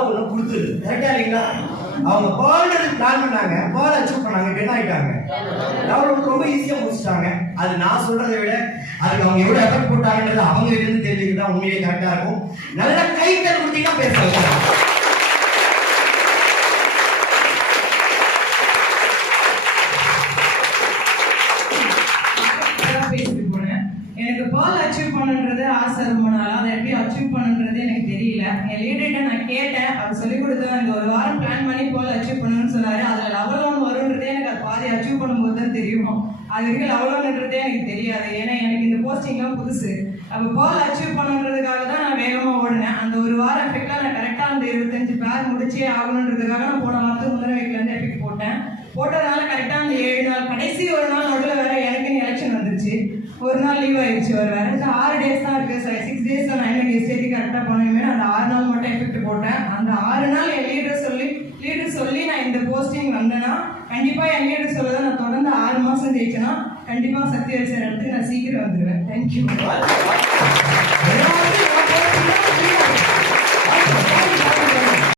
ஏதாவது ஒண்ணு கொடுத்துரு. கரெக்டா இல்லைங்களா? அவங்க பால்றது பிளான் பண்ணாங்க, பால் அச்சீவ் பண்ணாங்க, டென் ஆயிட்டாங்க. டெவலப்மெண்ட் ரொம்ப ஈஸியா முடிச்சிட்டாங்க. அது நான் சொல்றதை விட அதுக்கு அவங்க எவ்வளவு எஃபர்ட் போட்டாங்கன்றது அவங்க இருந்து தெரிஞ்சுக்கிட்டா உண்மையிலேயே கரெக்டா இருக்கும். நல்ல கைத்தல் கொடுத்தீங்கன்னா பேசுவாங்க. எனக்கு பால் அச்சீவ் பண்ணுன்றது ஆசை ரொம்ப நாளா. அதை எப்படி அச்சீவ் பண்ணுன்றது எனக்கு தெரியல. என் லீடர்கிட்ட நான் கேட்டேன், அவர் சொல்லிக் கொடுத்தா இந்த ஒரு வாரம் பிளான் பண்ணி பால் அச்சீவ் பண்ணணும்னு சொன்னாரு. அதில் லெவல் 1 வரும்ன்றதே எனக்கு அது பாதி அச்சீவ் பண்ணும்போது தான் தெரியும். அது வரைக்கும் லெவல் 1ன்றதே எனக்கு தெரியாது. ஏன்னா எனக்கு இந்த போஸ்டிங்லாம் புதுசு. அப்போ பால் அச்சீவ் பண்ணுன்றதுக்காக தான் நான் வேகமாக ஓடினேன். அந்த ஒரு வாரம் எஃபெக்டாக நான் கரெக்டாக அந்த 25 பேர் முடிச்சே ஆகணுன்றதுக்காக நான் போன வாரத்துக்கு முந்தின வீக்லேருந்து எஃபெக்ட் போட்டதுனால கரெக்டாக அந்த 7 நாள் கடைசி ஒரு நாள் நடுவில் வேற எனக்குன்னு எலெக்ஷன் வந்துருச்சு. ஒரு நாள் லீவ் ஆயிடுச்சு. ஒரு வேற 6 டேஸ் தான் இருக்கு. 6 டேஸ் நான் எனக்கு எஸ்டேட்டி கரெக்டாக போனேன். அந்த 6 நாள் மட்டும் எஃபெக்ட் போட்டேன். அந்த 6 நாள் என் லீடர் சொல்லி நான் இந்த போஸ்டிங் வந்தேன்னா கண்டிப்பா என் லீடர் சொல்லதான் நான் தொடர்ந்து 6 மாசம் ஜெயிச்சேன்னா கண்டிப்பா சக்தி வச்ச இடத்துக்கு நான் சீக்கிரம் வந்துடுவேன். தேங்க்யூ.